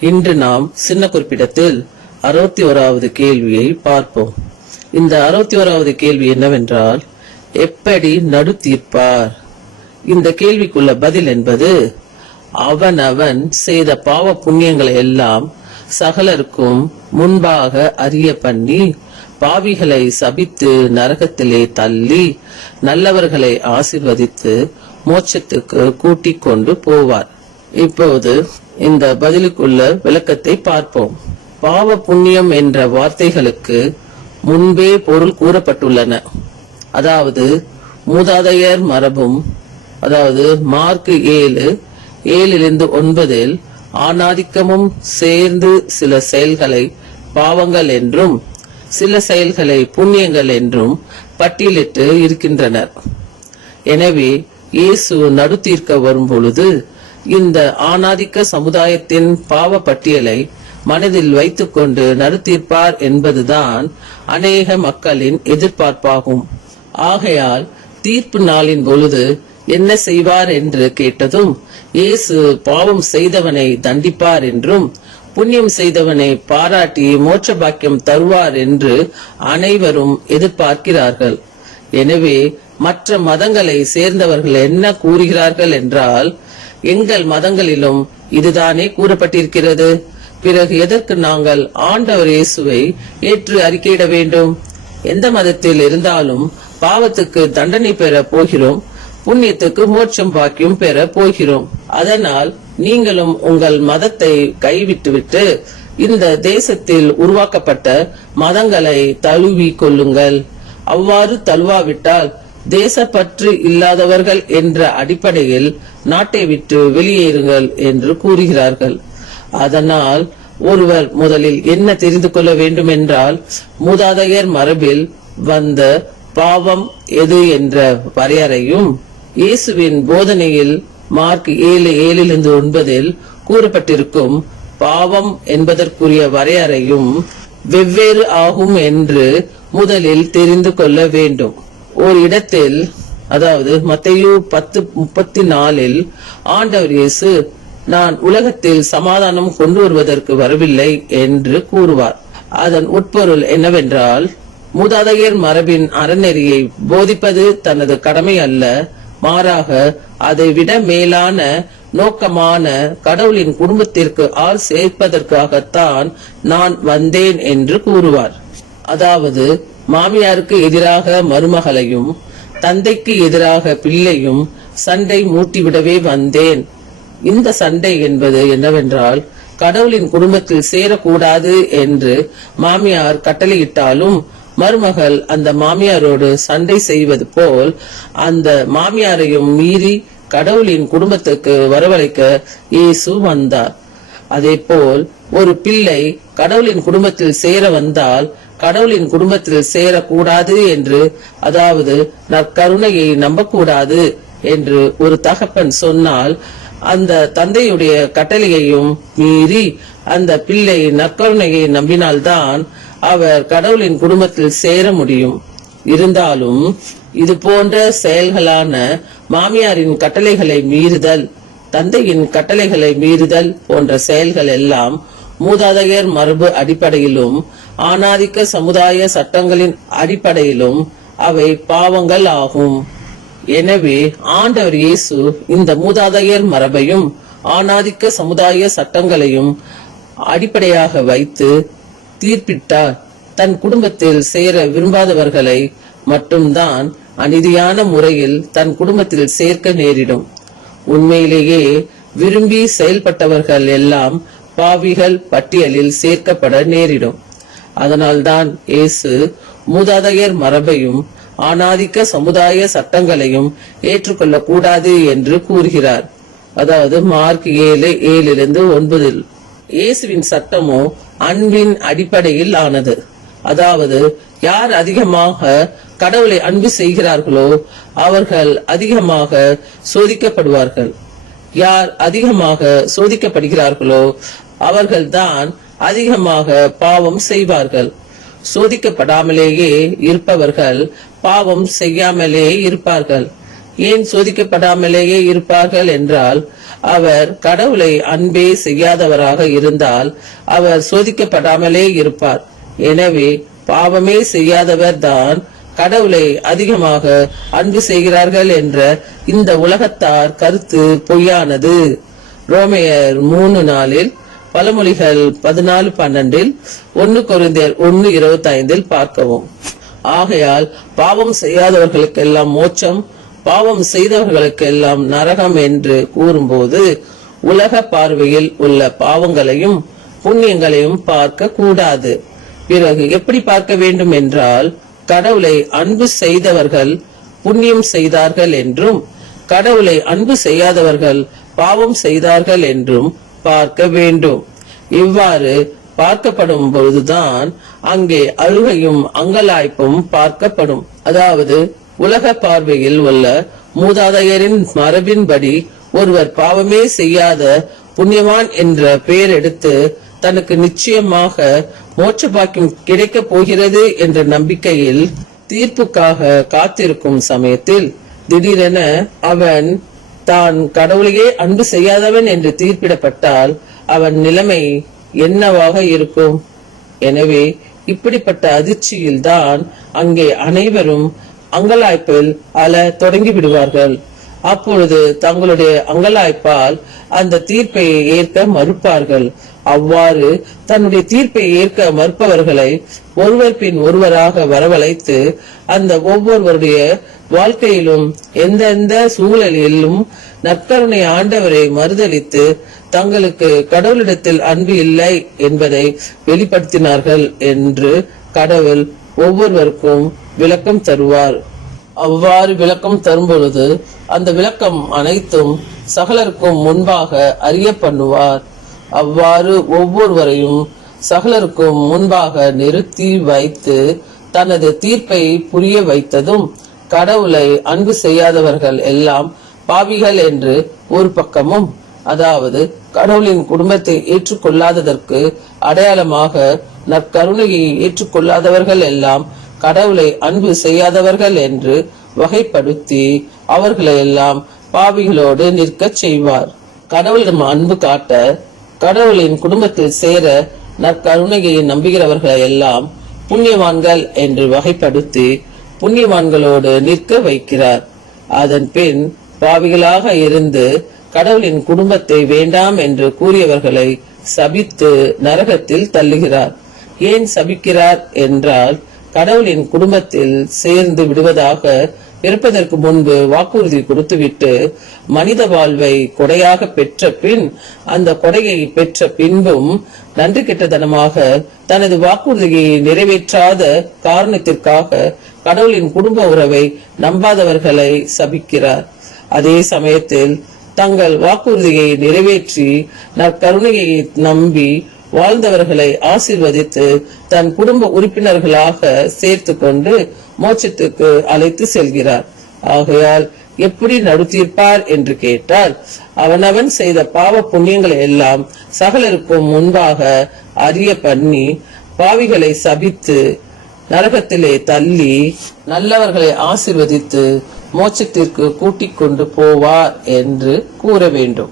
இன்று நாம் சின்ன குறிப்பிடத்தில் அறுபத்தி ஓராவது கேள்வியை பார்ப்போம். இந்த அறுபத்தி ஓராவது கேள்வி என்னவென்றால் எப்படி நடு தீர்ப்பார் இந்த கேள்விக்குள்ள பதில் என்பது அவன் அவன் செய்த பாவ புண்ணியங்களை எல்லாம் சகலருக்கும் முன்பாக அறிய பண்ணி பாவிகளை சபித்து நரகத்திலே தள்ளி நல்லவர்களை ஆசிர்வதித்து மோட்சத்துக்கு கூட்டிக் கொண்டு போவார். இப்போது இந்த பதிலுக்குள்ள விளக்கத்தை பார்ப்போம். பாவ புண்ணியம் என்ற வார்த்தைகளுக்கு முன்பே பொருள் கூறப்பட்டுள்ளன. அதாவது மூதாதையர் மரபும் அதாவது மார்க் ஏழு ஏழிலிருந்து ஒன்பதில் ஆணாதிக்கமும் சேர்ந்து சில செயல்களை பாவங்கள் என்றும் சில செயல்களை புண்ணியங்கள் என்றும் பட்டியலிட்டு இருக்கின்றனர். எனவே இயேசு நடுத்தீர்க்க வரும் பொழுது இந்த ஆணாதிக்க சமுதாயத்தின் பாவ பட்டியலை மனதில் வைத்துக்கொண்டு நடுத்தீர்ப்பார் என்பதுதான் அநேக மக்களின் எதிர்பார்ப்பாகும். ஆகையால் தீர்ப்பு நாளின் பொழுது என்ன செய்வார் என்று கேட்டதும் இயேசு பாவம் செய்தவனை தண்டிப்பார் என்றும் புண்ணியம் செய்தவனை பாராட்டி மோட்ச பாக்கியம் தருவார் என்று அனைவரும் எதிர்பார்க்கிறார்கள். எனவே மற்ற மதங்களை சேர்ந்தவர்கள் என்ன கூறுகிறார்கள் என்றால் எங்கள் மதங்களிலும் இதுதானே கூறப்பட்டிருக்கிறது. பிறகு எதற்கு நாங்கள் ஆண்டவர் இயேசுவை ஏற்று அறிக்கையிட வேண்டும்? எந்த மதத்தில் இருந்தாலும் பாவத்துக்கு தண்டனை பெற போகிறோம் புண்ணியத்துக்கு மோட்சம் பாக்கியம் பெற போகிறோம். அதனால் நீங்களும் உங்கள் மதத்தை கைவிட்டுவிட்டு இந்த தேசத்தில் உருவாக்கப்பட்ட மதங்களை தழுவி கொள்ளுங்கள். அவ்வாறு தழுவாவிட்டால் தேசப்பற்று இல்லாதவர்கள் என்ற அடிப்படையில் நாட்டை விட்டு வெளியேறுங்கள் என்று கூறுகிறார்கள். அதனால் ஒருவர் முதலில் என்ன தெரிந்து கொள்ள வேண்டும் என்றால் மூதாதையர் மரபில் வந்த பாவம் எது என்ற வரையறையும் இயேசுவின் போதனையில் மார்க் ஏழு ஏழிலிருந்து ஒன்பதில் கூறப்பட்டிருக்கும் பாவம் என்பதற்குரிய வரையறையும் வெவ்வேறு ஆகும் என்று முதலில் தெரிந்து கொள்ள வேண்டும். ஒரு இடத்தில் அதாவது மத்தையு பத்து முப்பத்தி நாலில் ஆண்டவர் இயேசு நான் உலகத்தில் சமாதானம் கொண்டு வருவதற்கு வரவில்லை என்று கூறுவார். அதன் உட்பொருள் என்னவென்றால் மூதாதையர் மரபின் அறநெறியை போதிப்பது தனது கடமை அல்ல மாறாக அதை விட மேலான நோக்கமான கடவுளின் குடும்பத்திற்கு ஆள் சேர்ப்பதற்காகத்தான் நான் வந்தேன் என்று கூறுவார். அதாவது மாமியாருக்கு எதிராக மருமகளையும் தந்தைக்கு எதிராக பிள்ளையும் சண்டை மூட்டிவிடவே வந்தேன். இந்த சண்டை என்பது என்னவென்றால் கடவுளின் குடும்பத்தில் சேரக்கூடாது என்று மாமியார் கட்டளையிட்டாலும் மருமகள் அந்த மாமியாரோடு சண்டை செய்வது போல் அந்த மாமியாரையும் மீறி கடவுளின் குடும்பத்துக்கு வரவழைக்க இயேசு வந்தார். அதேபோல் ஒரு பிள்ளை கடவுளின் குடும்பத்தில் சேர வந்தால் கடவுளின் குடும்பத்தில் சேரக்கூடாது என்று அதாவது நற்கருணையை நம்பக்கூடாது என்று ஒரு தகப்பன் சொன்னால் அந்த தந்தையுடைய கட்டளையையும் மீறி அந்த பிள்ளை நற்கருணையை நம்பினால்தான் அவர் கடவுளின் குடும்பத்தில் சேர முடியும். இருந்தாலும் இது போன்ற செயல்களான மாமியாரின் கட்டளைகளை மீறுதல் தந்தையின் கட்டளைகளை மீறுதல் போன்ற செயல்கள் எல்லாம் மூதாதையர் மரபு அடிப்படையிலும் ஆணாதிக்க சமுதாய சட்டங்களின் அடிப்படையிலும் அவை பாவங்கள் ஆகும். எனவே ஆண்டவர் இயேசு இந்த மூதாதையர் மரபையும் ஆணாதிக்க சமுதாய சட்டங்களையும் அடிப்படையாக வைத்து தீர்ப்பிட்டார். தன் குடும்பத்தில் சேர விரும்பாதவர்களை மட்டும்தான் அநீதியான முறையில் தன் குடும்பத்தில் சேர்க்க நேரிடும். உண்மையிலேயே விரும்பி செயல்பட்டவர்கள் எல்லாம் பாவிகள் பட்டியலில் சேர்க்கப்பட நேரிடும். அதனால்தான் இயேசு மூதாதையர் மரபையும் ஆணாதிக்க சமுதாய சட்டங்களையும் ஏற்றுக்கொள்ள கூடாது என்று கூறுகிறார். அதாவது மார்க் ஏழு ஏழிலிருந்து ஒன்பதில். இயேசுவின் சட்டமோ அன்பின் அடிப்படையில் ஆனது. அதாவது யார் அதிகமாக கடவுளை அன்பு செய்கிறார்களோ அவர்கள் அதிகமாக சோதிக்கப்படுவார்கள். யார் அதிகமாக சோதிக்கப்படுகிறார்களோ அவர்கள்தான் அதிகமாக பாவம் செய்வார்கள். சோதிக்கப்படாமலேயே இருப்பவர்கள் பாவம் செய்யாமலே இருப்பார்கள். ஏன் சோதிக்கப்படாமலேயே இருப்பார்கள் என்றால் அவர் கடவுளை அன்பே செய்யாதவராக இருந்தால் அவர் சோதிக்கப்படாமலே இருப்பார். எனவே பாவமே செய்யாதவர் தான் கடவுளை அதிகமாக அன்பு செய்கிறார்கள் என்ற இந்த உலகத்தார் கருத்து பொய்யானது. ரோமையர் மூணு நாளில் பழமொழிகள் பதினாலு பன்னெண்டில் ஒன்னு கொரிந்தியர் ஒன்னு இருபத்தி ஐந்தில் பார்க்கவும். ஆகையால் பாவம் செய்யாதவர்களுக்கு எல்லாம் மோட்சம் பாவம் செய்தவர்களுக்கு எல்லாம் நரகம் என்று கூறும்போது உலக பார்வையில் உள்ள பாவங்களையும் புண்ணியங்களையும் பார்க்க கூடாது. பிறகு எப்படி பார்க்க வேண்டும் என்றால் கடவுளை அன்பு செய்தவர்கள் புண்ணியம் செய்தார்கள் என்றும் கடவுளை அன்பு செய்யாதவர்கள் பாவம் செய்தார்கள் என்றும் பார்க்க வேண்டும். இவ்வாறு பார்க்கப்படும் பொழுதுதான் அங்கே அழுகையும் அங்கலாய்ப்பும் பார்க்கப்படும். அதாவது உலக பார்வையில் உள்ள மூதாதையரின் மரபின்படி ஒருவர் பாவமே செய்யாத புண்ணியவான் என்ற பெயர் எடுத்து தனக்கு நிச்சயமாக மோட்ச பாக்கியம் கிடைக்கப் போகிறது என்ற நம்பிக்கையில் தீர்ப்புக்காக காத்திருக்கும் சமயத்தில் திடீரென அவன் தான் கடவுளையே அன்பு செய்யாதவன் என்று தீர்ப்பிடப்பட்டால் அவன் நிலைமை என்னவாக இருக்கும்? எனவே இப்படிப்பட்ட அதிர்ச்சியில் தான் அங்கே அனைவரும் அங்கலாய்ப்பில் அல தொடங்கி விடுவார்கள் அப்பொழுது தங்களுடைய அங்கலாய்ப்பால் அந்த தீர்ப்பை ஏற்க மறுப்பார்கள். அவ்வாறு தன்னுடைய தீர்ப்பை ஏற்க மறுப்பவர்களை ஒருவர் பின் ஒருவராக வரவழைத்து அந்த ஒவ்வொருவருடைய வாழ்க்கையிலும் எந்தெந்த சூழலிலும் நற்கருணை ஆண்டவரை மறுதளித்து தங்களுக்கு கடவுளிடத்தில் அன்பு இல்லை என்பதை வெளிப்படுத்தினார்கள் என்று கடவுள் ஒவ்வொருவருக்கும் விளக்கம் தருவார். அவ்வாறு விளக்கம் தரும் பொழுது அந்த விளக்கம் அனைத்தும் சகலருக்கும் முன்பாக அறிய பண்ணுவார். அவ்வாறு ஒவ்வொருவரையும் சகலருக்கும் முன்பாக நிறுத்தி வைத்து தனது தீர்ப்பை புரிய வைத்ததும் கடவுளை அன்பு செய்யாதவர்கள் எல்லாம் பாவிகள் என்று ஒரு பக்கமும் அதாவது கடவுளின் குடும்பத்தை ஏற்றுக்கொள்ளாததற்கு அடையாளமாக நற்கருணையை ஏற்றுக்கொள்ளாதவர்கள் எல்லாம் கடவுளை அன்பு செய்யாதவர்கள் என்று வகைப்படுத்தி அவர்களை எல்லாம் பாவிகளோடு நிற்கச் செய்வார். கடவுளிடம் அன்பு காட்ட கடவுளின் குடும்பத்தில் சேர நற்கருணையை நம்புகிறவர்களை எல்லாம் புண்ணியவான்கள் என்று வகைப்படுத்தி புண்ணியவான்களோடு நிற்க வைக்கிறார். அதன் பின் பாவிகளாக இருந்து கடவுளின் குடும்பத்தை வேண்டாம் என்று கூறியவர்களை சபித்து நரகத்தில் தள்ளுகிறார். ஏன் சபிக்கிறார் என்றால் கடவுளின் குடும்பத்தில் சேர்ந்து விடுவதாக பிறப்பதற்கு முன்பு வாக்குறுதி கொடுத்துவிட்டு மனித வாழ்வை கொடையாக பெற்ற பின் அந்த கொடையை பெற்ற பின்பும் நன்றி கெட்டதனமாக தனது வாக்குறுதியை நிறைவேற்றாத காரணத்திற்காக கடவுளின் குடும்ப உறவை நம்பாதவர்களை சபிக்கிறார். அதே சமயத்தில் தங்கள் வாக்குறுதியை நிறைவேற்றி நற்கருணையை நம்பி வாழ்ந்தவர்களை ஆசிர்வதித்து தன் குடும்ப உறுப்பினர்களாக சேர்த்து கொண்டு மோட்சத்துக்கு அழைத்து செல்கிறார். ஆகையால் எப்படி நடுத்தீர்ப்பார் என்று கேட்டால் அவனவன் செய்த பாவ புண்ணியங்களை எல்லாம் சகலருக்கும் முன்பாக அறிய பண்ணி பாவிகளை சபித்து நரகத்திலே தள்ளி நல்லவர்களை ஆசிர்வதித்து மோட்சத்திற்கு கூட்டிக் கொண்டு போவார் என்று கூற வேண்டும்.